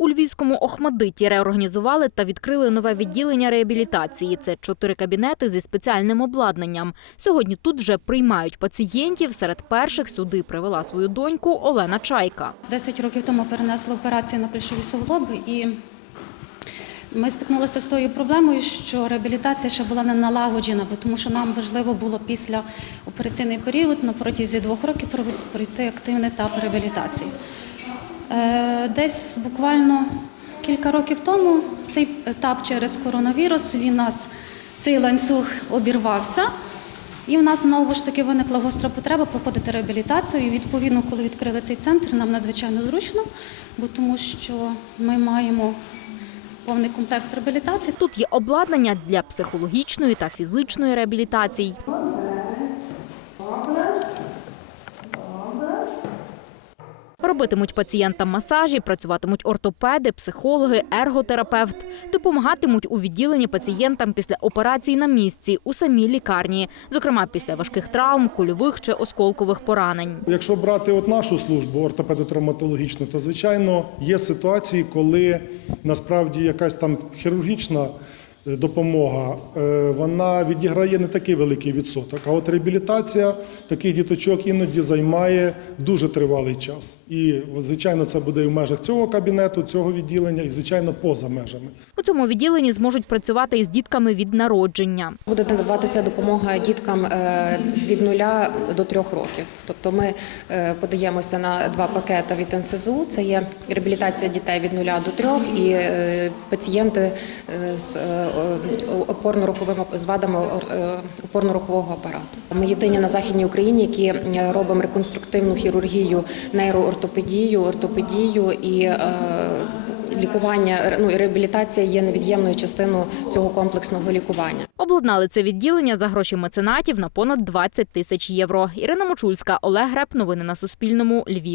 У львівському Охмадиті реорганізували та відкрили нове відділення реабілітації. Це чотири кабінети зі спеціальним обладнанням. Сьогодні тут вже приймають пацієнтів. Серед перших сюди привела свою доньку Олена Чайка. 10 років тому перенесли операцію на плечові суглоби і ми стикнулися з тою проблемою, що реабілітація ще була не налагоджена, бо тому що нам важливо було після операційний період на протязі двох років пройти активний етап реабілітації. Е, Десь буквально кілька років тому цей етап через коронавірус він нас цей ланцюг обірвався. І в нас знову ж таки виникла гостра потреба проходити реабілітацію. І відповідно, коли відкрили цей центр, нам надзвичайно зручно, бо тому що ми маємо повний комплект реабілітації. Тут є обладнання для психологічної та фізичної реабілітацій. Робитимуть пацієнтам масажі, працюватимуть ортопеди, психологи, ерготерапевт. Допомагатимуть у відділенні пацієнтам після операцій на місці у самій лікарні, зокрема після важких травм, кульових чи осколкових поранень. Якщо брати от нашу службу ортопедо-травматологічну, то звичайно є ситуації, коли насправді якась там хірургічна допомога е, вона відіграє не такий великий відсоток. А от реабілітація таких діточок іноді займає дуже тривалий час. І звичайно, це буде і в межах цього кабінету, цього відділення, і звичайно поза межами. У цьому відділенні зможуть працювати із дітками від народження. Буде надаватися допомога діткам е, від нуля до трьох років. Тобто ми е, подаємося на два пакети від НСЗУ. Це є реабілітація дітей від нуля до трьох і е, пацієнти е, з е, опорно-руховими з вадами е, опорно-рухового апарату. Ми єдині на західній Україні, які е, робимо реконструктивну хірургію, нейроортопедію, ортопедію і е, лікування. Ну і реабілітація є невід'ємною частиною цього комплексного лікування. Обладнали це відділення за гроші меценатів на понад 20 тисяч євро. Ірина Мочульська, Олег Греб. Новини на Суспільному. Львів.